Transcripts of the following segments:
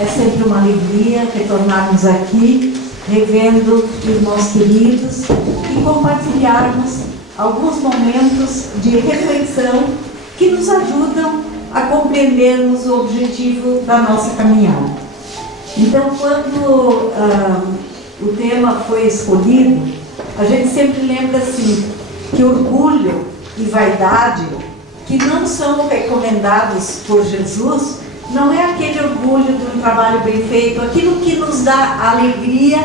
É sempre uma alegria retornarmos aqui, revendo irmãos queridos e compartilharmos alguns momentos de reflexão que nos ajudam a compreendermos o objetivo da nossa caminhada. Então, quando o tema foi escolhido, a gente sempre lembra assim, que orgulho e vaidade, que não são recomendados por Jesus, não é aquele orgulho de um trabalho bem feito, aquilo que nos dá a alegria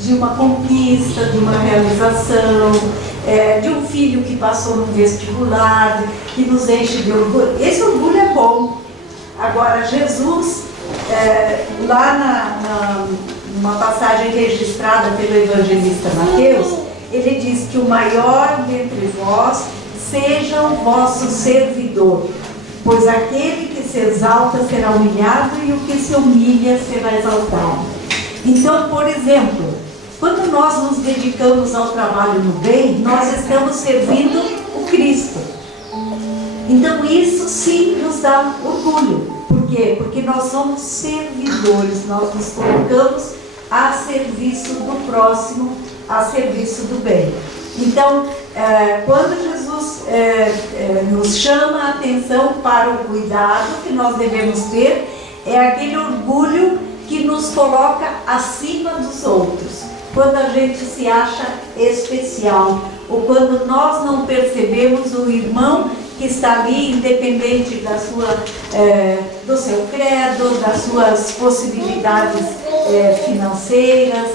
de uma conquista, de uma realização, de um filho que passou no vestibular, que nos enche de orgulho. Esse orgulho é bom. Agora, Jesus, lá numa passagem registrada pelo evangelista Mateus, ele diz que o maior dentre vós seja o vosso servidor, pois aquele que se exalta será humilhado e o que se humilha será exaltado. Então, por exemplo, quando nós nos dedicamos ao trabalho no bem, nós estamos servindo o Cristo. Então isso sim nos dá orgulho. Por quê? Porque nós somos servidores, nós nos colocamos a serviço do próximo, a serviço do bem. Então, quando Jesus nos chama a atenção para o cuidado que nós devemos ter, é aquele orgulho que nos coloca acima dos outros. Quando a gente se acha especial, ou quando nós não percebemos o irmão que está ali, independente do seu credo, das suas possibilidades financeiras,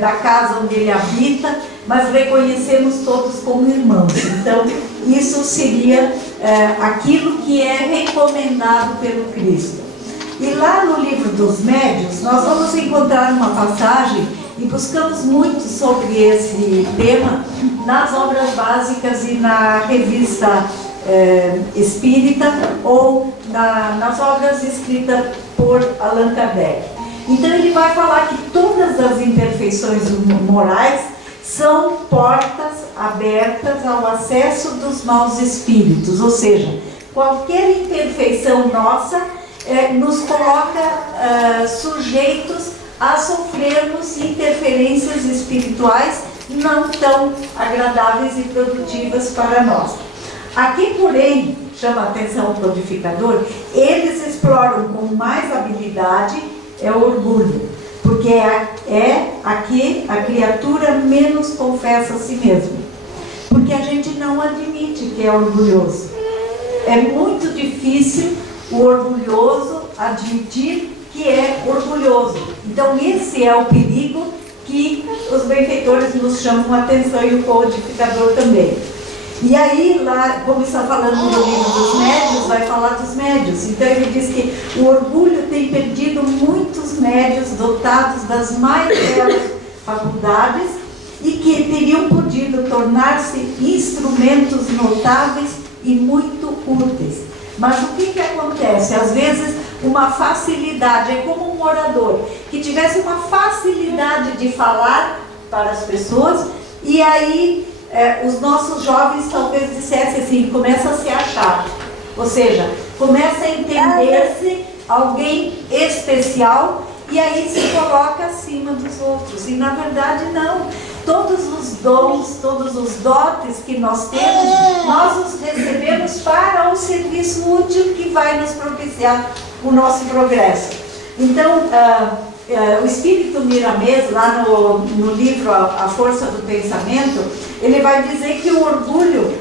da casa onde ele habita, mas reconhecemos todos como irmãos. Então, isso seria aquilo que é recomendado pelo Cristo. E lá no livro dos Médios, nós vamos encontrar uma passagem, e buscamos muito sobre esse tema nas obras básicas e na revista espírita, ou nas obras escritas por Allan Kardec. Então ele vai falar que todas as imperfeições morais são portas abertas ao acesso dos maus espíritos, ou seja, qualquer imperfeição nossa nos coloca sujeitos a sofrermos interferências espirituais não tão agradáveis e produtivas para nós. Aqui, porém, chama a atenção o codificador, eles exploram com mais habilidade o orgulho, porque aqui a criatura menos confessa a si mesma, porque a gente não admite que é orgulhoso. É muito difícil o orgulhoso admitir que é orgulhoso. Então esse é o perigo que os benfeitores nos chamam a atenção, e o codificador também. E aí, lá, como está falando no livro dos médios, vai falar dos médios. Então ele diz que o orgulho tem perdido muitos médios dotados das mais belas faculdades e que teriam podido tornar-se instrumentos notáveis e muito úteis. Mas o que acontece? Às vezes uma facilidade, é como um orador que tivesse uma facilidade de falar para as pessoas, e aí os nossos jovens talvez dissessem assim, começa a se achar, ou seja, começa a entender-se alguém especial, e aí se coloca acima dos outros. E na verdade não. Todos os dons, todos os dotes que nós temos, nós os recebemos para um serviço útil que vai nos propiciar o nosso progresso. Então, o Espírito Miramês, lá no livro A Força do Pensamento, ele vai dizer que o orgulho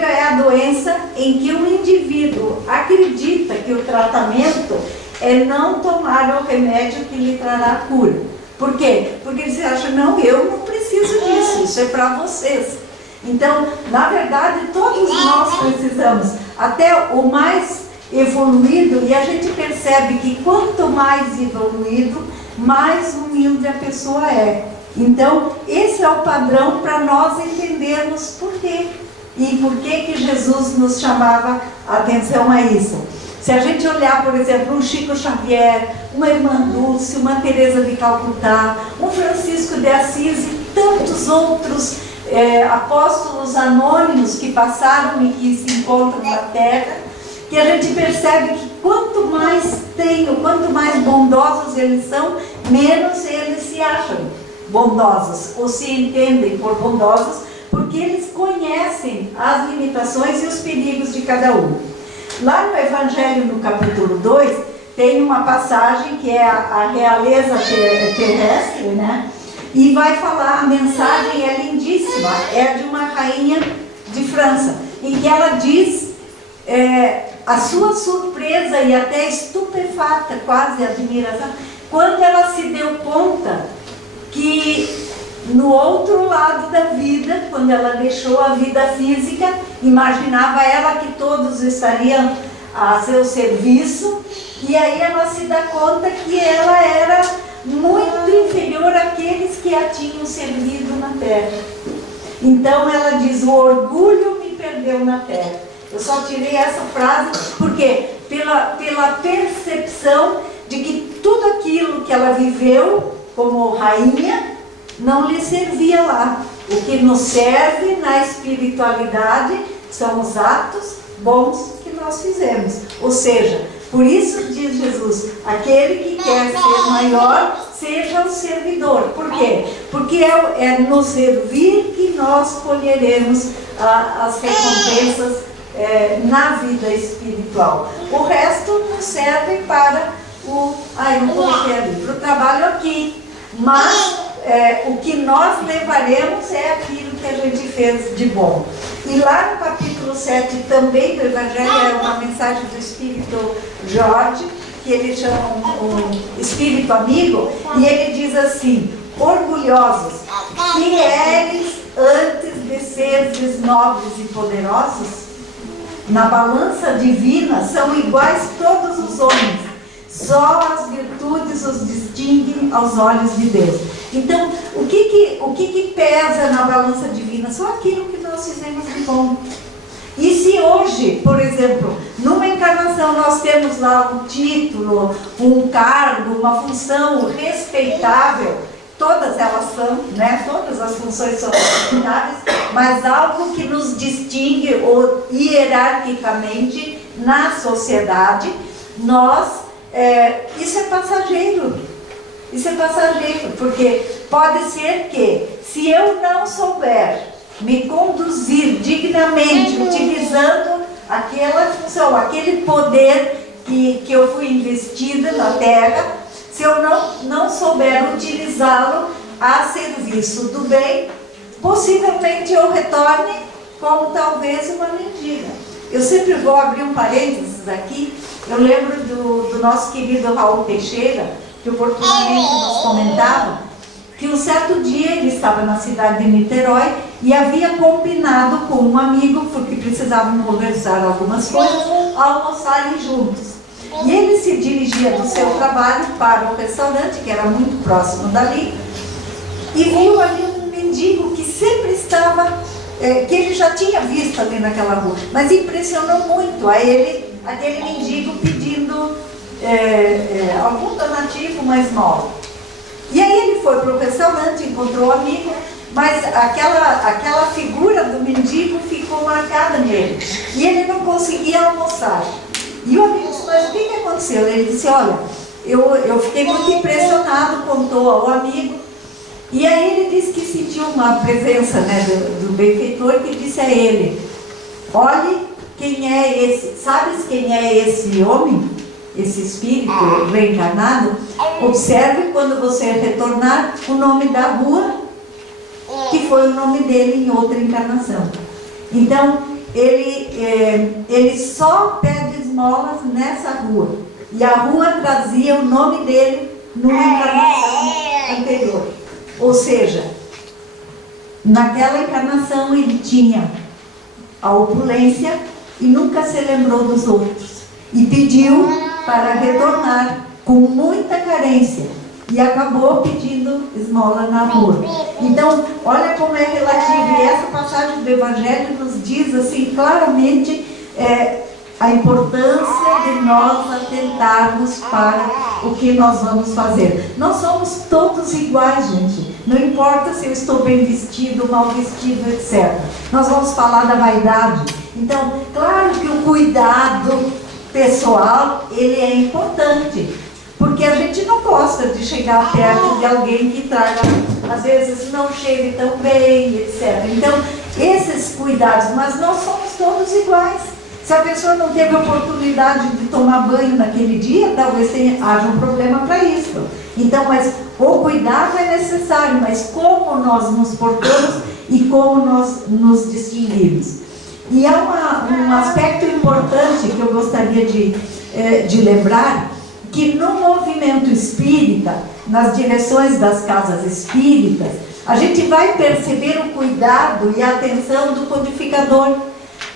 é a doença em que o indivíduo acredita que o tratamento é não tomar o remédio que lhe trará a cura. Por quê? Porque ele acha, não, eu não preciso disso, isso é para vocês. Então, na verdade, todos nós precisamos, até o mais evoluído, e a gente percebe que quanto mais evoluído, mais humilde a pessoa é. Então, esse é o padrão para nós entendermos por quê. E por que Jesus nos chamava a atenção a isso. Se a gente olhar, por exemplo, um Chico Xavier, uma Irmã Dulce, uma Teresa de Calcutá, um Francisco de Assis e tantos outros apóstolos anônimos que passaram e que se encontram na Terra, que a gente percebe que quanto mais têm, quanto mais bondosos eles são, menos eles se acham bondosos, ou se entendem por bondosos, porque eles conhecem as limitações e os perigos de cada um. Lá no Evangelho, no capítulo 2, tem uma passagem que é a realeza terrestre, né? E vai falar, a mensagem é lindíssima, é de uma rainha de França, em que ela diz a sua surpresa e até estupefata, quase admiração, quando ela se deu conta que no outro lado da vida, quando ela deixou a vida física, imaginava ela que todos estariam a seu serviço, e aí ela se dá conta que ela era muito inferior àqueles que a tinham servido na terra. Então ela diz, o orgulho me perdeu na terra. Eu só tirei essa frase porque pela percepção de que tudo aquilo que ela viveu como rainha não lhe servia lá. O que nos serve na espiritualidade são os atos bons que nós fizemos. Ou seja, por isso diz Jesus, aquele que quer ser maior, seja o servidor. Por quê? Porque é no servir que nós colheremos as recompensas na vida espiritual. O resto nos serve para o trabalho aqui. Mas o que nós levaremos é aquilo que a gente fez de bom. E lá no capítulo 7 também do Evangelho, é uma mensagem do Espírito Jorge, que ele chama um Espírito amigo, e ele diz assim, orgulhosos, que eres antes de seres nobres e poderosos, na balança divina são iguais todos os homens, só as virtudes os distinguem aos olhos de Deus. Então, o que pesa na balança divina? Só aquilo que nós fizemos de bom. E se hoje, por exemplo, numa encarnação nós temos lá um título, um cargo, uma função respeitável, todas elas são, né? Todas as funções são respeitáveis, mas algo que nos distingue hierarquicamente na sociedade, isso é passageiro. Isso é passageiro, porque pode ser que, se eu não souber me conduzir dignamente, utilizando aquela função, aquele poder que eu fui investida na Terra, se eu não souber utilizá-lo a serviço do bem, possivelmente eu retorne como talvez uma mendiga. Eu sempre vou abrir um parênteses aqui. Eu lembro do nosso querido Raul Teixeira, que oportunamente nos comentava, que um certo dia ele estava na cidade de Niterói e havia combinado com um amigo, porque precisavam conversar algumas coisas, almoçarem juntos. E ele se dirigia do seu trabalho para o restaurante, que era muito próximo dali, e viu ali um mendigo que sempre estava, que ele já tinha visto ali naquela rua, mas impressionou muito a ele, aquele mendigo pedindo algum donativo, uma esmola. E aí ele foi para o restaurante, encontrou o amigo, mas aquela figura do mendigo ficou marcada nele. E ele não conseguia almoçar. E o amigo disse, mas o que aconteceu? Ele disse, olha, eu fiquei muito impressionado, contou ao amigo. E aí ele disse que sentiu uma presença, né, do benfeitor, que disse a ele, olhe quem é esse, sabes quem é esse homem? Esse espírito reencarnado? Observe quando você retornar o nome da rua, que foi o nome dele em outra encarnação. Então, ele só pede esmolas nessa rua. E a rua trazia o nome dele numa encarnação anterior. Ou seja, naquela encarnação ele tinha a opulência e nunca se lembrou dos outros. E pediu para retornar com muita carência e acabou pedindo esmola na rua. Então, olha como é relativo. E essa passagem do Evangelho nos diz assim claramente a importância de nós atentarmos para o que nós vamos fazer. Nós somos todos iguais, gente. Não importa se eu estou bem vestido, mal vestido, etc. Nós vamos falar da vaidade. Então, claro que o cuidado pessoal, ele é importante. Porque a gente não gosta de chegar perto de alguém que traga, às vezes não chegue tão bem, etc. Então, esses cuidados, mas nós somos todos iguais. Se a pessoa não teve oportunidade de tomar banho naquele dia, talvez haja um problema para isso. Então, mas o cuidado é necessário, mas como nós nos portamos e como nós nos distinguimos. E há um aspecto importante que eu gostaria de lembrar, que no movimento espírita, nas direções das casas espíritas, a gente vai perceber o cuidado e a atenção do codificador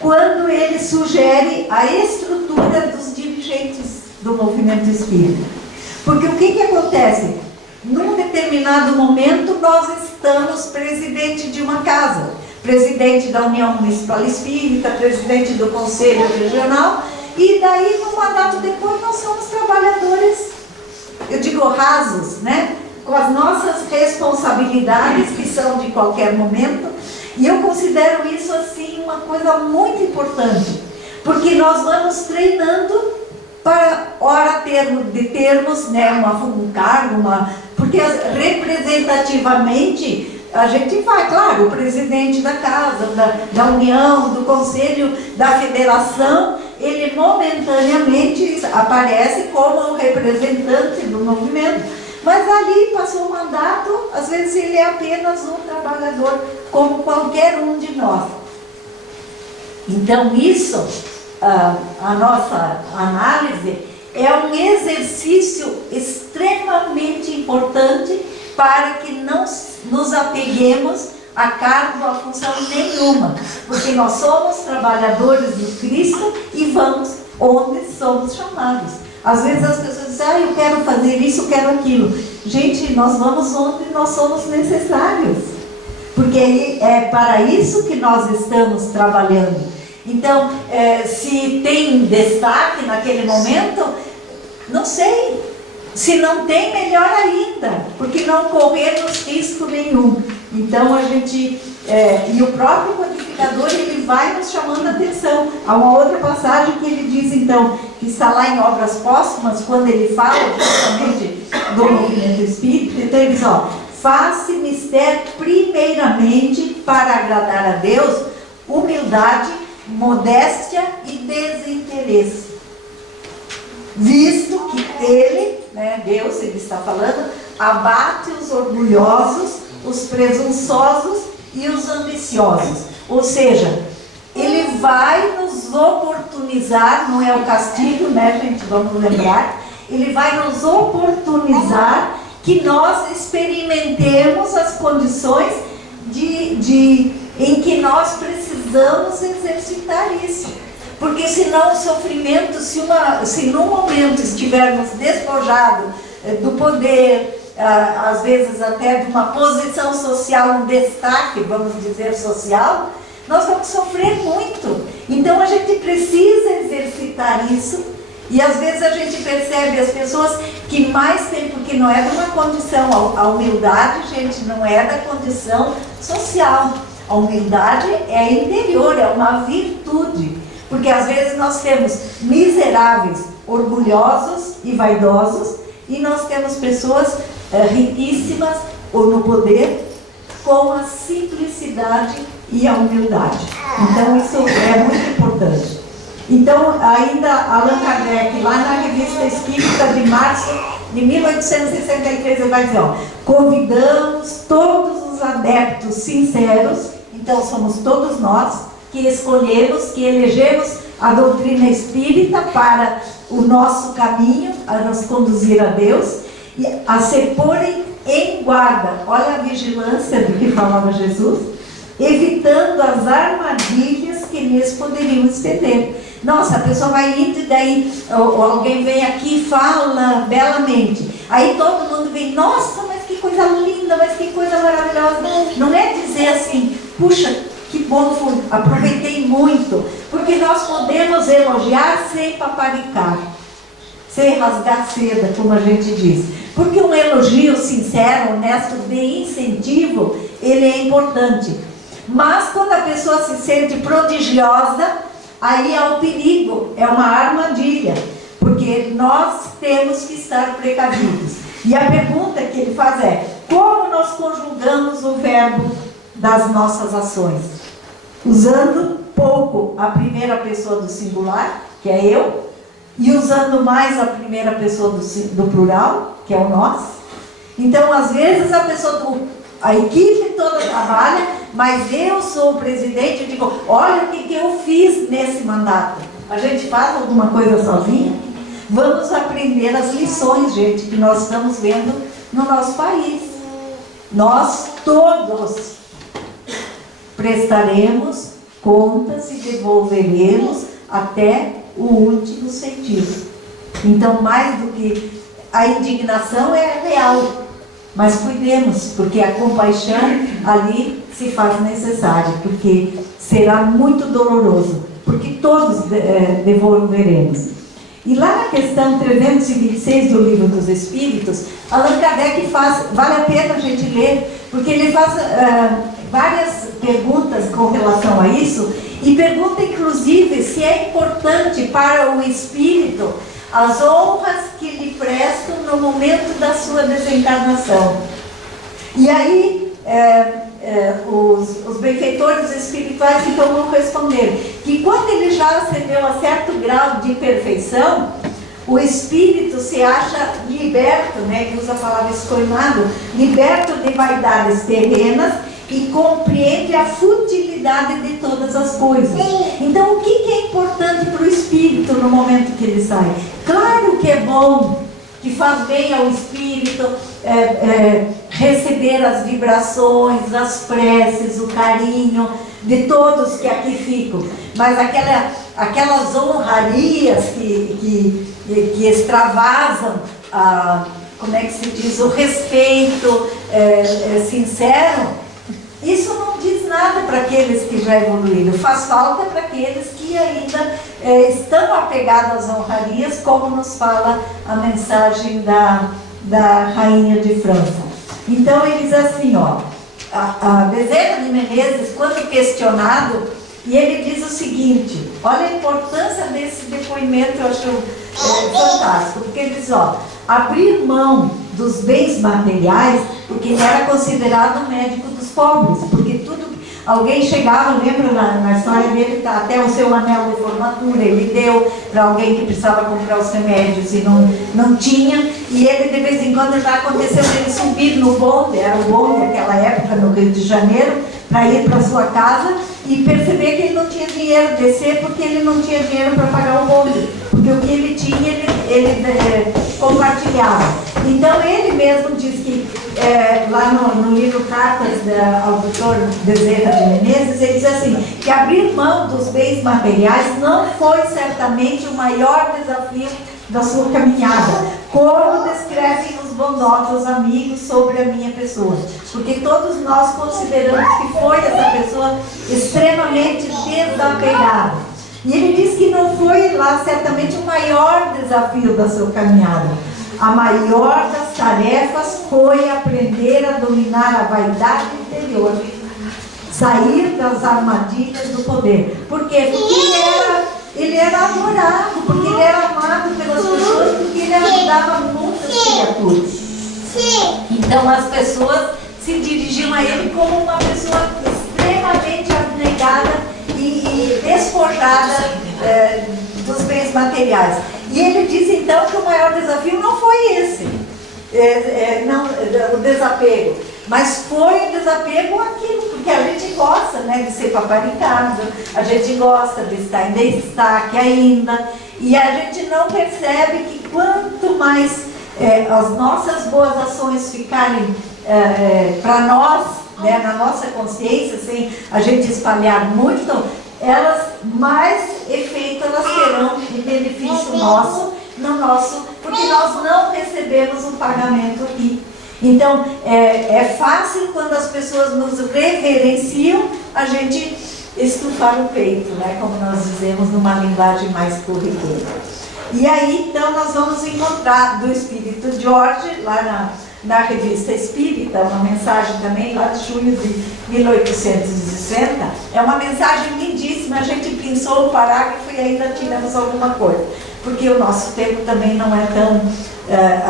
quando ele sugere a estrutura dos dirigentes do movimento espírita. Porque o que acontece? Num determinado momento, nós estamos presidente de uma casa, presidente da União Municipal Espírita, presidente do Conselho Regional, e daí, no mandato depois, nós somos trabalhadores, eu digo rasos, né? Com as nossas responsabilidades, que são de qualquer momento, e eu considero isso, assim, uma coisa muito importante, porque nós vamos treinando para, ora, termos né, um cargo, porque representativamente, a gente vai, claro, o presidente da casa, da União, do Conselho, da Federação, ele momentaneamente aparece como o representante do movimento, mas ali passou o mandato, às vezes ele é apenas um trabalhador, como qualquer um de nós. Então isso, a nossa análise, é um exercício extremamente importante para que não nos apeguemos a cargo, a função nenhuma, porque nós somos trabalhadores do Cristo e vamos onde somos chamados. Às vezes as pessoas dizem, eu quero fazer isso, eu quero aquilo. Gente, nós vamos onde nós somos necessários, porque é para isso que nós estamos trabalhando. Então, se tem destaque naquele momento, não sei. Se não tem, melhor ainda, porque não corremos risco nenhum. Então a gente, e o próprio codificador, ele vai nos chamando a atenção. Há uma outra passagem que ele diz, então, que está lá em Obras Póstumas, quando ele fala justamente do movimento espírita, então ele diz, faz-se mister primeiramente para agradar a Deus, humildade, modéstia e desinteresse. Visto que ele, né, Deus, ele está falando, abate os orgulhosos, os presunçosos e os ambiciosos. Ou seja, ele vai nos oportunizar, não é o castigo, né, gente, vamos lembrar, ele vai nos oportunizar que nós experimentemos as condições em que nós precisamos exercitar isso. Porque senão o sofrimento, se num momento estivermos despojados do poder, às vezes até de uma posição social, um destaque, vamos dizer, social, nós vamos sofrer muito. Então a gente precisa exercitar isso, e às vezes a gente percebe as pessoas que mais têm, porque não é de uma condição, a humildade, gente, não é da condição social. A humildade é interior, é uma virtude. Porque às vezes nós temos miseráveis, orgulhosos e vaidosos, e nós temos pessoas riquíssimas ou no poder, com a simplicidade e a humildade. Então isso é muito importante. Então ainda Allan Kardec, lá na Revista Espírita de março de 1863, ele vai dizer, convidamos todos os adeptos sinceros, então somos todos nós, que escolhemos, que elegemos a doutrina espírita para o nosso caminho, a nos conduzir a Deus, e a se porem em guarda, olha a vigilância do que falava Jesus, evitando as armadilhas que lhes poderiam estender. Nossa, a pessoa vai indo e daí alguém vem aqui e fala belamente, aí todo mundo vem, nossa, mas que coisa linda, mas que coisa maravilhosa. Não é dizer assim, puxa, que bom foi, aproveitei muito, porque nós podemos elogiar sem paparicar, sem rasgar seda, como a gente diz. Porque um elogio sincero, honesto, de incentivo, ele é importante. Mas quando a pessoa se sente prodigiosa, aí há o perigo, é uma armadilha, porque nós temos que estar precavidos. E a pergunta que ele faz é: como nós conjugamos o verbo das nossas ações? Usando pouco a primeira pessoa do singular, que é eu, e usando mais a primeira pessoa do plural, que é o nós. Então, às vezes, a equipe toda trabalha, mas eu sou o presidente e digo: olha o que eu fiz nesse mandato. A gente faz alguma coisa sozinha? Vamos aprender as lições, gente, que nós estamos vendo no nosso país. Nós todos prestaremos contas e devolveremos até o último sentido. Então, mais do que a indignação é real, mas cuidemos, porque a compaixão ali se faz necessária, porque será muito doloroso, porque todos devolveremos. E lá na questão 326 do Livro dos Espíritos, Allan Kardec vale a pena a gente ler, porque ele faz várias perguntas com relação a isso, e pergunta inclusive se é importante para o espírito as honras que lhe prestam no momento da sua desencarnação. E aí os benfeitores espirituais então vão responder que quando ele já ascendeu a certo grau de perfeição, o espírito se acha liberto, ele usa a palavra escoimado, liberto de vaidades terrenas e compreende a futilidade de todas as coisas. Então, o que é importante para o espírito no momento que ele sai? Claro que é bom, que faz bem ao espírito receber as vibrações, as preces, o carinho de todos que aqui ficam. Mas aquelas honrarias que extravasam, como é que se diz, o respeito sincero, isso não diz nada para aqueles que já evoluíram, faz falta para aqueles que ainda estão apegados às honrarias, como nos fala a mensagem da Rainha de França. Então ele diz assim, a Bezerra de Menezes, quando questionado, e ele diz o seguinte, olha a importância desse depoimento, eu acho fantástico, porque ele diz, abrir mão dos bens materiais, porque ele era considerado o médico dos pobres, porque alguém chegava, lembra na história dele, até o seu anel de formatura, ele deu para alguém que precisava comprar os remédios e não tinha, e ele de vez em quando já aconteceu ele subir no bonde, era o bonde naquela época no Rio de Janeiro, para ir para sua casa e perceber que ele não tinha dinheiro, descer porque ele não tinha dinheiro para pagar o bonde, porque o que ele tinha ele compartilhava. Então ele mesmo diz que lá no livro Cartas ao Dr. Bezerra de Menezes, ele diz assim, que abrir mão dos bens materiais não foi certamente o maior desafio da sua caminhada, como descrevem os bondosos amigos sobre a minha pessoa, porque todos nós consideramos que foi essa pessoa extremamente desapegada. E ele diz que não foi lá certamente o maior desafio da sua caminhada. A maior das tarefas foi aprender a dominar a vaidade interior, sair das armadilhas do poder. Por quê? Porque ele era adorado, porque ele era amado pelas pessoas, porque ele ajudava muitas criaturas. Então as pessoas se dirigiam a ele como uma pessoa extremamente abnegada e despojada dos bens materiais. E ele diz então que o maior desafio não foi esse, o desapego, mas foi o desapego àquilo, porque a gente gosta de ser paparicado, a gente gosta de estar em destaque ainda, e a gente não percebe que quanto mais as nossas boas ações ficarem para nós, na nossa consciência, sem a gente espalhar muito, elas mais efeito elas terão de benefício nosso, porque nós não recebemos um pagamento aqui. Então, é fácil quando as pessoas nos reverenciam, a gente estufar o peito, como nós dizemos numa linguagem mais corriqueira. E aí, então, nós vamos encontrar do Espírito Jorge, lá na Revista Espírita, uma mensagem também lá de junho de 1860, é uma mensagem lindíssima, a gente pensou o parágrafo e ainda tiramos alguma coisa, porque o nosso tempo também não é tão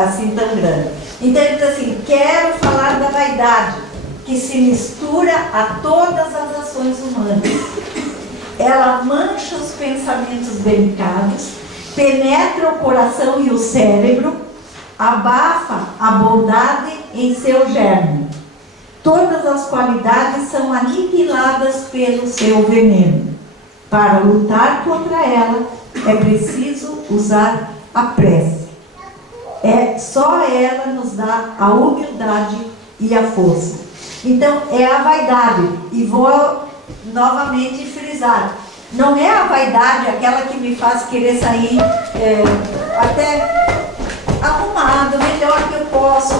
assim tão grande. Então ele diz assim: quero falar da vaidade, que se mistura a todas as ações humanas. Ela mancha os pensamentos delicados, penetra o coração e o cérebro, abafa a bondade em seu germe. Todas as qualidades são aniquiladas pelo seu veneno. Para lutar contra ela, é preciso usar a prece. Só ela nos dá a humildade e a força. Então, é a vaidade. E vou novamente frisar. Não é a vaidade aquela que me faz querer sair até arrumado, melhor que eu posso.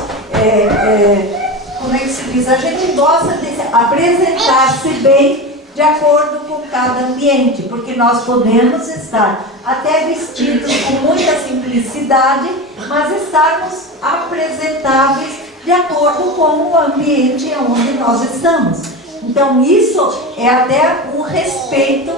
Como é que se diz? A gente gosta de apresentar-se bem de acordo com cada ambiente, porque nós podemos estar até vestidos com muita simplicidade, mas estarmos apresentáveis de acordo com o ambiente onde nós estamos. Então isso é até um respeito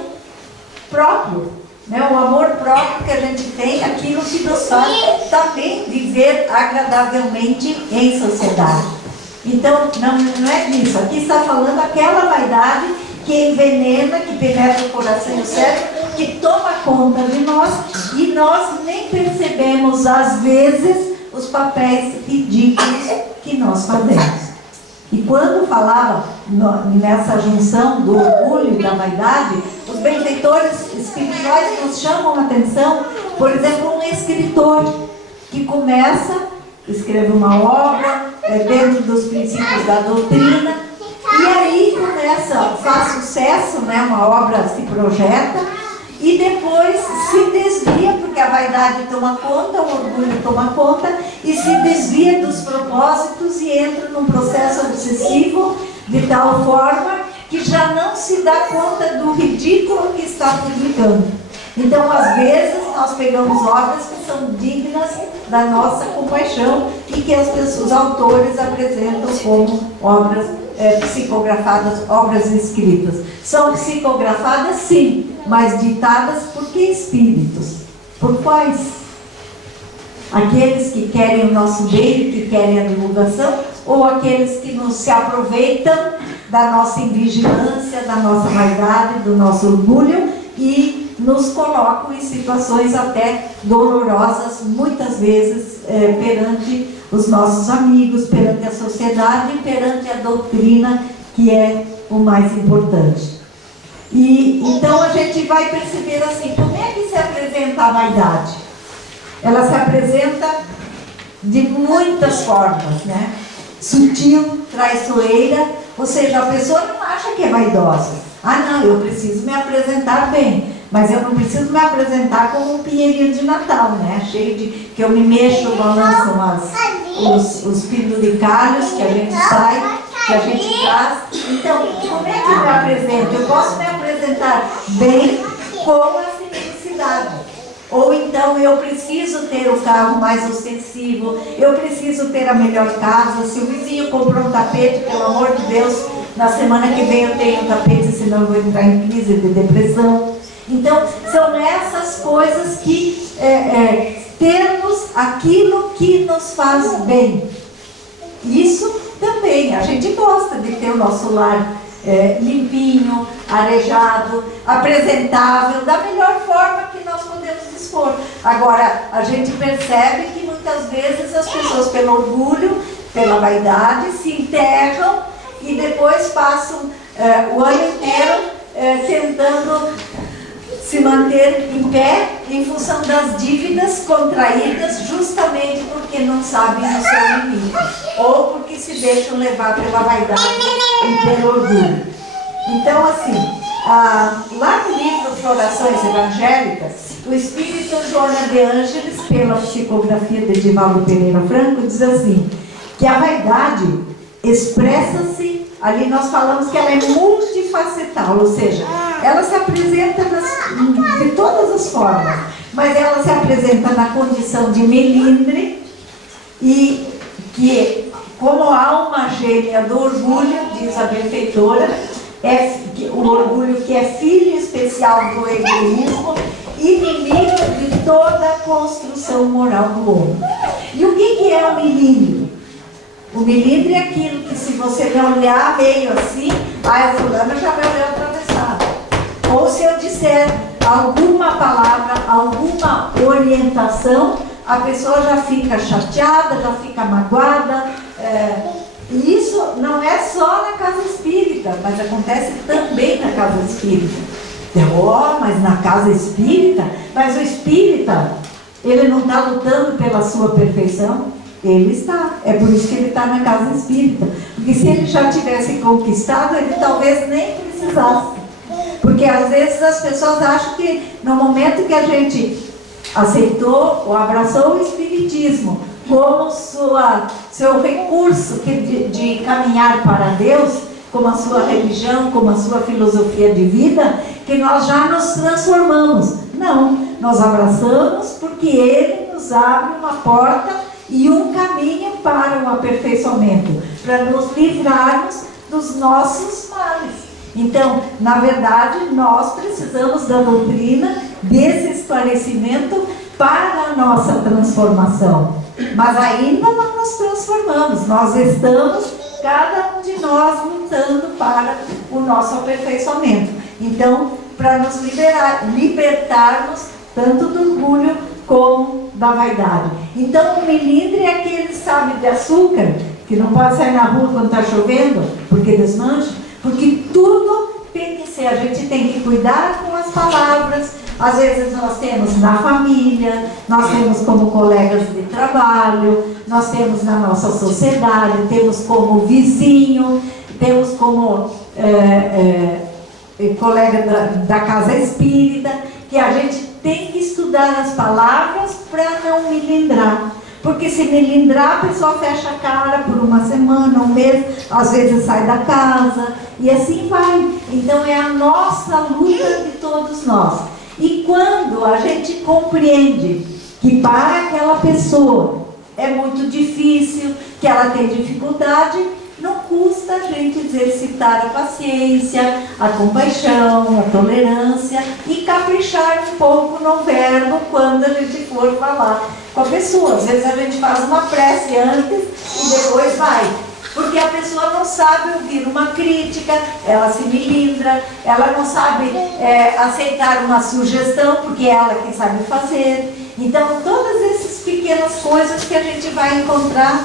próprio, né? O amor próprio que a gente tem, aquilo que nos faz também viver agradavelmente em sociedade. Então não é disso, aqui está falando aquela vaidade que envenena, que penetra o coração e o cérebro, que toma conta de nós e nós nem percebemos às vezes os papéis ridículos que nós fazemos. E quando falava nessa junção do orgulho e da vaidade, os benfeitores espirituais nos chamam a atenção, por exemplo, um escritor que escreve uma obra dentro dos princípios da doutrina, e aí faz sucesso, né? Uma obra se projeta, e depois se desvia, porque a vaidade toma conta, o orgulho toma conta, e se desvia dos propósitos e entra num processo obsessivo de tal forma que já não se dá conta do ridículo que está publicando. Então, às vezes, nós pegamos obras que são dignas da nossa compaixão e que os autores apresentam como obras psicografadas, obras escritas. São psicografadas, sim, mas ditadas por que espíritos? Por quais? Aqueles que querem o nosso bem, que querem a divulgação, ou aqueles que se aproveitam da nossa invigilância, da nossa vaidade, do nosso orgulho e nos colocam em situações até dolorosas, muitas vezes perante os nossos amigos, perante a sociedade e perante a doutrina, que é o mais importante. E então a gente vai perceber assim, como é que se apresenta a vaidade? Ela se apresenta de muitas formas, né? Sutil, traiçoeira, ou seja, a pessoa não acha que é vaidosa. Ah, não, eu preciso me apresentar bem, mas eu não preciso me apresentar como um pinheirinho de Natal, né? Cheio de... que eu me mexo, balanço os penduricalhos que a gente sai, que a gente traz. Então, como é que eu me apresento? Eu posso me apresentar bem com a simplicidade. Ou então eu preciso ter o carro mais ostensivo, eu preciso ter a melhor casa. Se o vizinho comprou um tapete, pelo amor de Deus, na semana que vem eu tenho um tapete, senão eu vou entrar em crise de depressão. Então, são essas coisas que termos aquilo que nos faz bem. Isso também, a gente gosta de ter o nosso lar limpinho, arejado, apresentável, da melhor forma que nós podemos dispor. Agora, a gente percebe que muitas vezes as pessoas, pelo orgulho, pela vaidade, se enterram e depois passam o ano inteiro tentando se manter em pé em função das dívidas contraídas, justamente porque não sabem o seu limite, ou porque se deixam levar pela vaidade e pelo orgulho. Então, assim, lá no livro Florações Evangélicas, o espírito Joana de Ângeles, pela psicografia de Divaldo Pereira Franco, diz assim, que a vaidade expressa-se, ali nós falamos que ela é multifacetal, ou seja, ela se apresenta de todas as formas, mas ela se apresenta na condição de melindre, e que, como a alma gêmea do orgulho, diz a benfeitora, o orgulho que é filho especial do egoísmo, inimigo de toda a construção moral do homem. E o que é o melindre? O melindre é aquilo que, se você me olhar meio assim, a fulana já me olhou atravessado. Ou se eu disser alguma palavra, alguma orientação, a pessoa já fica chateada, já fica magoada. E isso não é só na casa espírita, mas acontece também na casa espírita. Mas na casa espírita? Mas o espírita, ele não está lutando pela sua perfeição? Ele está. É por isso que ele está na casa espírita. Porque se ele já tivesse conquistado, ele talvez nem precisasse. Porque às vezes as pessoas acham que no momento que a gente aceitou ou abraçou o espiritismo como seu recurso de caminhar para Deus, como a sua religião, como a sua filosofia de vida, que nós já nos transformamos. Não, nós abraçamos porque Ele nos abre uma porta e um caminho para o aperfeiçoamento, para nos livrarmos dos nossos males. Então, na verdade, nós precisamos da doutrina, desse esclarecimento para a nossa transformação. Mas ainda não nos transformamos, nós estamos, cada um de nós, lutando para o nosso aperfeiçoamento. Então, para nos libertarmos tanto do orgulho como da vaidade. Então, o melindre é aquele sábio de açúcar, que não pode sair na rua quando está chovendo, porque desmancha, porque tudo tem que ser, a gente tem que cuidar com as palavras. Às vezes nós temos na família, nós temos como colegas de trabalho, nós temos na nossa sociedade, temos como vizinho, temos como colega da casa espírita, que a gente tem que estudar as palavras para não melindrar. Porque se melindrar, a pessoa fecha a cara por uma semana, um mês, às vezes sai da casa, e assim vai. Então é a nossa luta de todos nós. E quando a gente compreende que para aquela pessoa é muito difícil, que ela tem dificuldade, não custa a gente exercitar a paciência, a compaixão, a tolerância e caprichar um pouco no verbo quando a gente for falar com a pessoa. Às vezes a gente faz uma prece antes e depois vai. Porque a pessoa não sabe ouvir uma crítica, ela se melindra, ela não sabe aceitar uma sugestão, porque é ela que sabe fazer. Então, todas essas pequenas coisas que a gente vai encontrar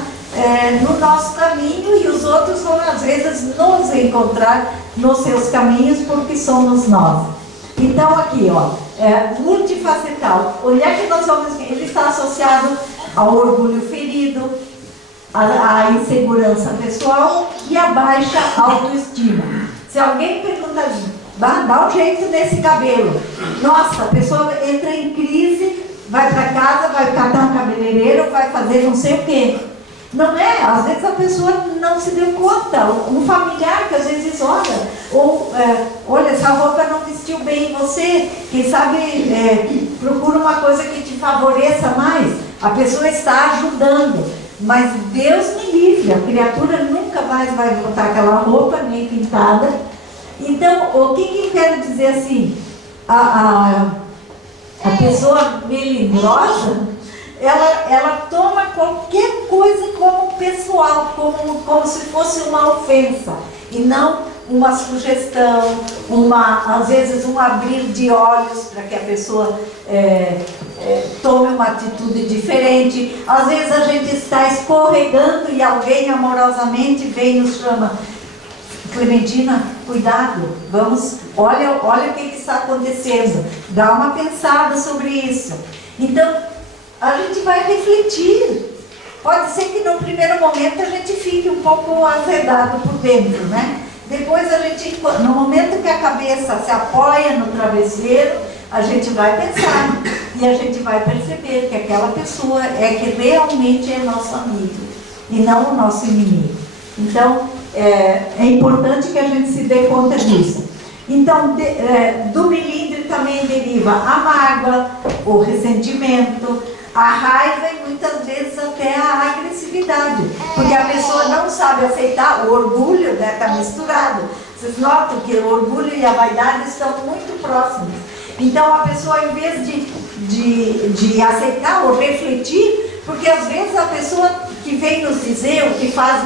no nosso caminho, e os outros vão, às vezes, nos encontrar nos seus caminhos, porque somos nós. Então, aqui, multifacetal. Onde é que nós vamos? Ele está associado ao orgulho ferido, a insegurança pessoal e a baixa autoestima. Se alguém pergunta assim, dá um jeito nesse cabelo. Nossa, a pessoa entra em crise, vai para casa, vai catar um cabeleireiro, vai fazer não sei o quê. Não é? Às vezes a pessoa não se deu conta. Um familiar que às vezes olha, essa roupa não vestiu bem você. Quem sabe procura uma coisa que te favoreça mais. A pessoa está ajudando. Mas Deus me livre, a criatura nunca mais vai botar aquela roupa, nem pintada. Então, o que eu quero dizer assim? A pessoa melindrosa, ela toma qualquer coisa como pessoal, como se fosse uma ofensa, e não uma sugestão, às vezes um abrir de olhos para que a pessoa tome uma atitude diferente. Às vezes a gente está escorregando e alguém amorosamente vem e nos chama: Clementina, cuidado, olha o que está acontecendo, dá uma pensada sobre isso. Então, a gente vai refletir. Pode ser que no primeiro momento a gente fique um pouco azedado por dentro, né? Depois no momento que a cabeça se apoia no travesseiro, a gente vai pensar e a gente vai perceber que aquela pessoa é que realmente é nosso amigo e não o nosso inimigo. Então, é importante que a gente se dê conta disso. Então, do melindre também deriva a mágoa, o ressentimento, a raiva e muitas vezes até a agressividade, porque a pessoa não sabe aceitar, o orgulho, né, está misturado. Vocês notam que o orgulho e a vaidade estão muito próximos. Então a pessoa, em vez de aceitar ou refletir, porque às vezes a pessoa que vem nos dizer, ou que faz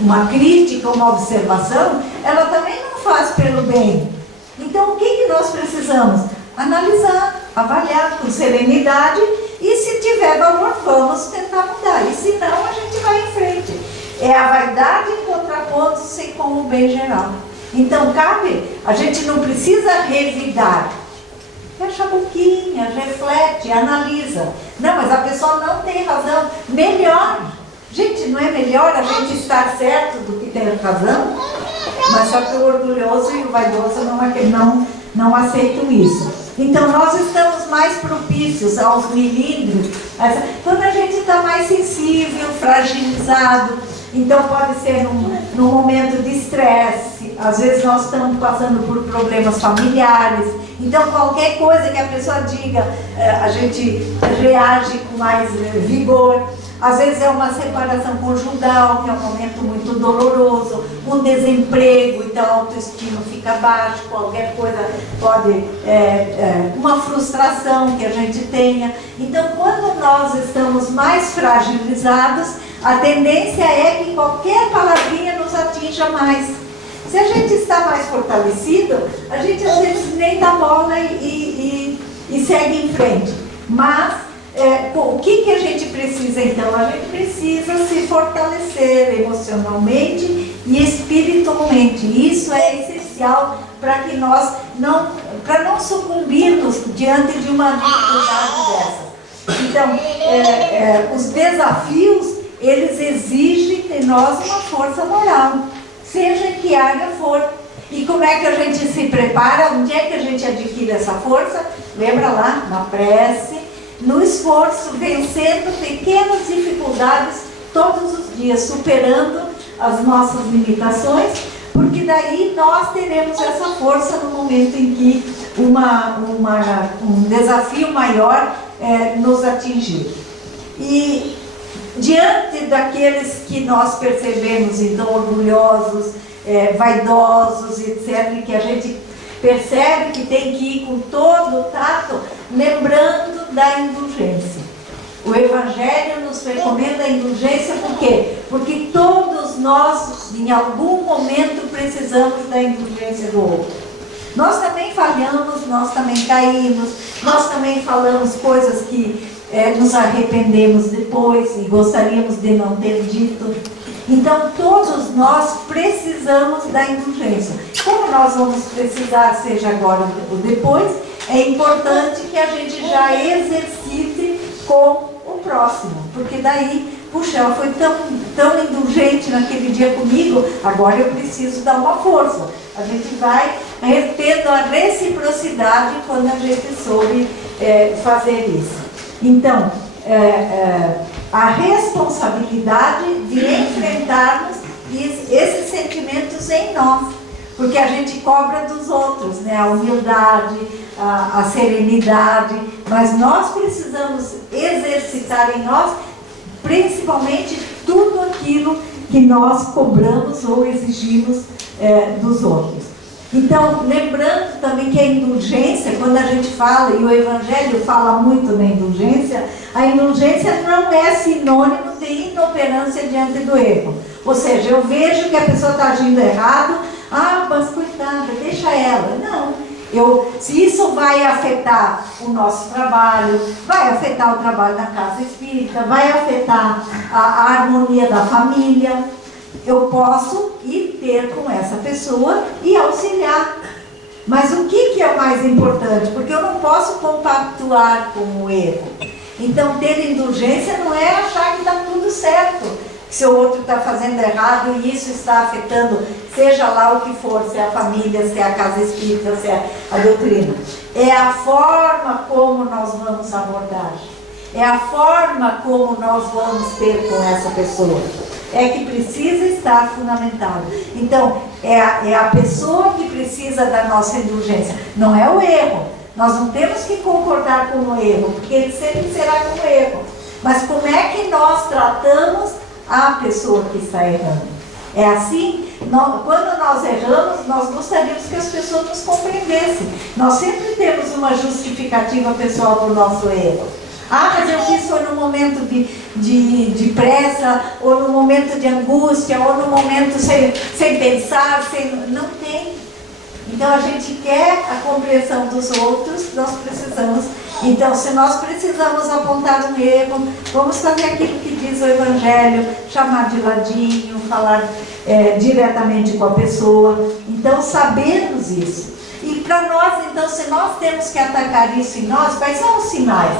uma crítica, uma observação, ela também não faz pelo bem. Então o que nós precisamos? Analisar, avaliar com serenidade, e se tiver valor, vamos tentar mudar. E se não, a gente vai em frente. É a vaidade em contraponto-se com o bem geral. Então cabe, a gente não precisa revidar. Fecha a boquinha, reflete, analisa. Não, mas a pessoa não tem razão. Melhor. Gente, não é melhor a gente estar certo do que ter razão? Mas só que o orgulhoso e o vaidoso não aceitam isso. Então nós estamos mais propícios aos milímetros. Quando a gente está mais sensível, fragilizado. Então pode ser num momento de estresse. Às vezes nós estamos passando por problemas familiares. Então qualquer coisa que a pessoa diga, a gente reage com mais vigor. Às vezes é uma separação conjugal, que é um momento muito doloroso, um desemprego, então a autoestima fica baixa, qualquer coisa pode, uma frustração que a gente tenha. Então quando nós estamos mais fragilizados, a tendência é que qualquer palavrinha nos atinja mais. Se a gente está mais fortalecido, a gente às vezes nem dá bola e segue em frente. Mas o que a gente precisa então? A gente precisa se fortalecer emocionalmente e espiritualmente. Isso é essencial para que nós não sucumbirmos diante de uma dificuldade dessas. Então, os desafios, eles exigem de nós uma força moral, seja em que área for. E como é que a gente se prepara? Onde é que a gente adquire essa força? Lembra lá, na prece, no esforço, vencendo pequenas dificuldades todos os dias, superando as nossas limitações, porque daí nós teremos essa força no momento em que um desafio maior nos atingir. E diante daqueles que nós percebemos, então, orgulhosos, vaidosos, etc., que a gente percebe que tem que ir com todo o tato, lembrando da indulgência. O Evangelho nos recomenda a indulgência por quê? Porque todos nós, em algum momento, precisamos da indulgência do outro. Nós também falhamos, nós também caímos, nós também falamos coisas que nos arrependemos depois e gostaríamos de não ter dito. Então, todos nós precisamos da indulgência. Como nós vamos precisar, seja agora ou depois, é importante que a gente já exercite com o próximo. Porque daí, puxa, ela foi tão indulgente naquele dia comigo, agora eu preciso dar uma força. A gente vai tendo a reciprocidade quando a gente soube fazer isso. Então, a responsabilidade de enfrentarmos esses sentimentos em nós, porque a gente cobra dos outros, né? A humildade, a serenidade, mas nós precisamos exercitar em nós, principalmente, tudo aquilo que nós cobramos ou exigimos dos outros. Então, lembrando também que a indulgência, quando a gente fala, e o Evangelho fala muito na indulgência, a indulgência não é sinônimo de inoperância diante do erro. Ou seja, eu vejo que a pessoa está agindo errado, mas coitada, deixa ela. Não. Se isso vai afetar o nosso trabalho, vai afetar o trabalho da casa espírita, vai afetar a harmonia da família, eu posso ir ter com essa pessoa e auxiliar. Mas o que é o mais importante? Porque eu não posso compactuar com o erro. Então, ter indulgência não é achar que está tudo certo, que se o outro está fazendo errado e isso está afetando, seja lá o que for, se é a família, se é a casa espírita, se é a doutrina. É a forma como nós vamos abordar. É a forma como nós vamos ter com essa pessoa. É que precisa estar fundamentado. Então, é a pessoa que precisa da nossa indulgência, não é o erro. Nós não temos que concordar com o erro, porque ele sempre será com o erro. Mas como é que nós tratamos a pessoa que está errando? É assim, quando nós erramos, nós gostaríamos que as pessoas nos compreendessem. Nós sempre temos uma justificativa pessoal para o nosso erro. Ah, mas eu fiz foi no momento de pressa, ou no momento de angústia, ou no momento sem pensar, não tem. Então a gente quer a compreensão dos outros, nós precisamos. Então, se nós precisamos apontar um erro, vamos fazer aquilo que diz o Evangelho, chamar de ladinho, falar diretamente com a pessoa. Então, sabermos isso. E para nós, então, se nós temos que atacar isso em nós, quais são os sinais?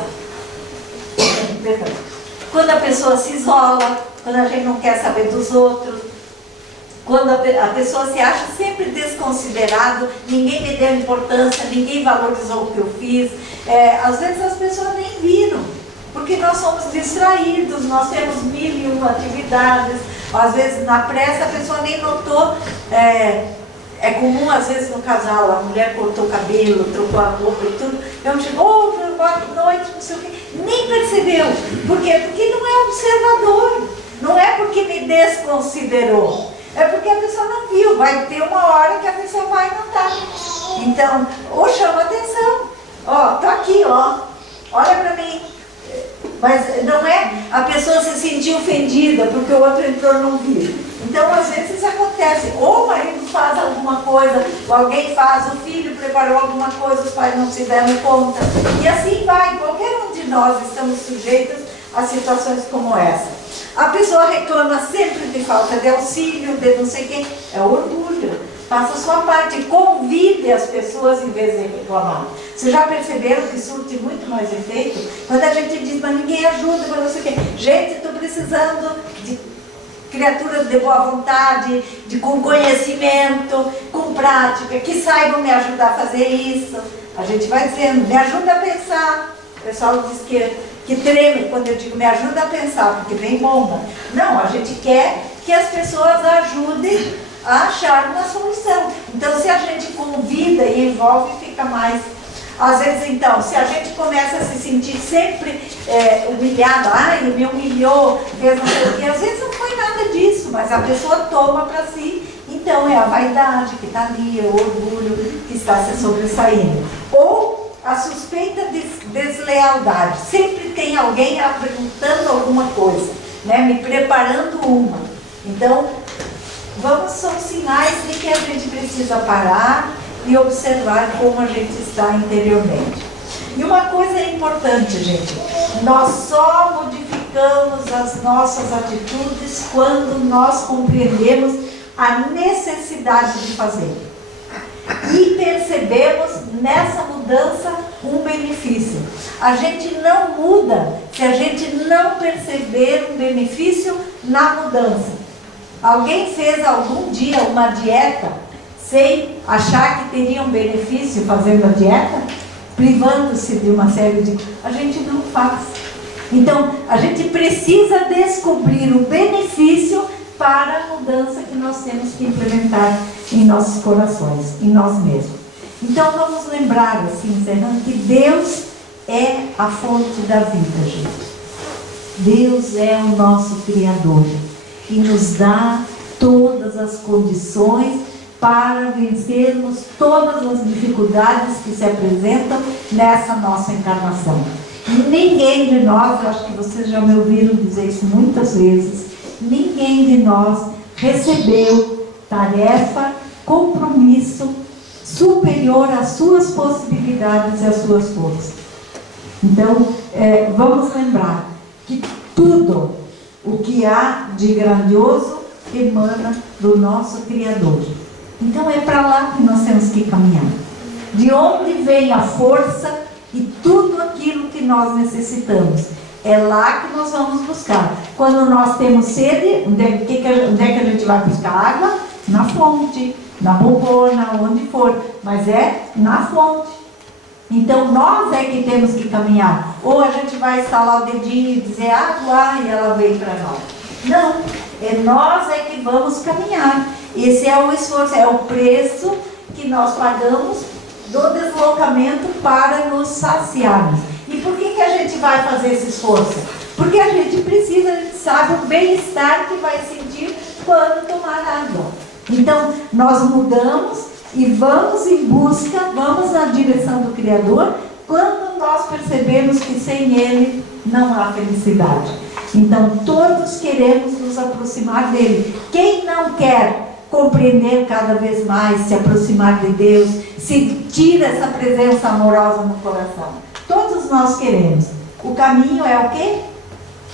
Quando a pessoa se isola, quando a gente não quer saber dos outros, quando a pessoa se acha sempre desconsiderado, ninguém me deu importância, ninguém valorizou o que eu fiz. Às vezes as pessoas nem viram, porque nós somos distraídos, nós temos 1001 atividades, às vezes na pressa a pessoa nem notou. É comum, às vezes, no casal, a mulher cortou o cabelo, trocou a roupa e tudo. Eu digo, boa noite, não sei o quê. Nem percebeu. Por quê? Porque não é observador. Não é porque me desconsiderou. É porque a pessoa não viu. Vai ter uma hora que a pessoa vai notar. Então, ou chama atenção. Ó, tô aqui, ó. Olha pra mim. Mas não é a pessoa se sentir ofendida porque o outro entrou e não viu. Então, às vezes acontece, ou o marido faz alguma coisa, ou alguém faz, o filho preparou alguma coisa, os pais não se deram conta. E assim vai, qualquer um de nós estamos sujeitos a situações como essa. A pessoa reclama sempre de falta de auxílio, de não sei quem, é orgulho. Faça a sua parte, convide as pessoas em vez de reclamar. Vocês já perceberam que surte muito mais efeito? Quando a gente diz, mas ninguém ajuda, mas não sei o quê. Gente, estou precisando de criaturas de boa vontade, com conhecimento, com prática, que saibam me ajudar a fazer isso. A gente vai dizendo, me ajuda a pensar. O pessoal diz que treme quando eu digo, me ajuda a pensar, porque vem bomba. Não, a gente quer que as pessoas ajudem a achar uma solução. Então, se a gente convida e envolve, fica mais. Às vezes, então, se a gente começa a se sentir sempre humilhado, ai, me humilhou, fez não sei o quê, às vezes não foi nada disso, mas a pessoa toma para si. Então, é a vaidade que está ali, é o orgulho que está se sobressaindo. Ou a suspeita de deslealdade. Sempre tem alguém perguntando alguma coisa, né, me preparando uma. Então, são sinais de que a gente precisa parar e observar como a gente está interiormente. E uma coisa importante, gente, nós só modificamos as nossas atitudes quando nós compreendemos a necessidade de fazer. E percebemos nessa mudança um benefício. A gente não muda se a gente não perceber um benefício na mudança. Alguém fez algum dia uma dieta sem achar que teria um benefício fazendo a dieta? Privando-se de uma série de... A gente não faz. Então, a gente precisa descobrir o benefício para a mudança que nós temos que implementar em nossos corações, em nós mesmos. Então, vamos lembrar, assim, encerrando, que Deus é a fonte da vida, gente. Deus é o nosso Criador, que nos dá todas as condições para vencermos todas as dificuldades que se apresentam nessa nossa encarnação. E ninguém de nós, acho que vocês já me ouviram dizer isso muitas vezes, ninguém de nós recebeu tarefa, compromisso superior às suas possibilidades e às suas forças. Então, vamos lembrar que tudo o que há de grandioso emana do nosso Criador. Então é para lá que nós temos que caminhar. De onde vem a força e tudo aquilo que nós necessitamos? É lá que nós vamos buscar. Quando nós temos sede, onde é que a gente vai buscar água? Na fonte, na bombona, onde for. Mas é na fonte. Então nós é que temos que caminhar. Ou a gente vai estalar o dedinho e dizer água e ela vem para nós. Não, nós é que vamos caminhar. Esse é o esforço, é o preço que nós pagamos do deslocamento para nos saciarmos. E por que a gente vai fazer esse esforço? Porque a gente precisa, a gente sabe o bem-estar que vai sentir quando tomar água. Então, nós mudamos e vamos em busca, vamos na direção do Criador, quando nós percebemos que sem Ele não há felicidade. Então, todos queremos nos aproximar dele. Quem não quer compreender cada vez mais, se aproximar de Deus, sentir essa presença amorosa no coração? Todos nós queremos. O caminho é o quê?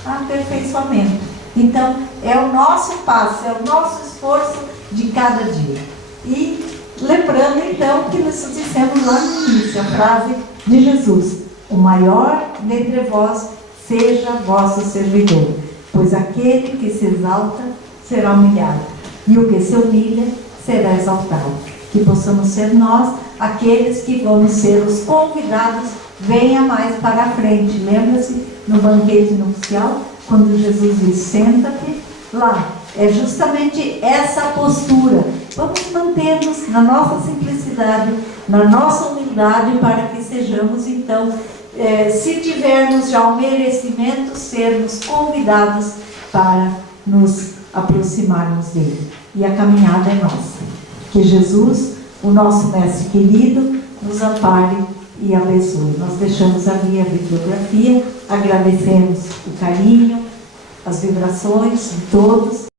Aperfeiçoamento. Então, é o nosso passo, é o nosso esforço de cada dia. E lembrando então que nós dissemos lá no início, a frase de Jesus: o maior dentre vós seja vosso servidor, pois aquele que se exalta será humilhado, e o que se humilha será exaltado. Que possamos ser nós aqueles que vamos ser os convidados. Venha mais para a frente. Lembra-se no banquete nupcial, quando Jesus diz: senta-te lá. É justamente essa postura. Vamos manter-nos na nossa simplicidade, na nossa humildade, para que sejamos então, se tivermos já o merecimento, sermos convidados para nos aproximarmos dele. E a caminhada é nossa. Que Jesus, o nosso mestre querido, nos ampare e abençoe. Nós deixamos ali a bibliografia, agradecemos o carinho, as vibrações de todos.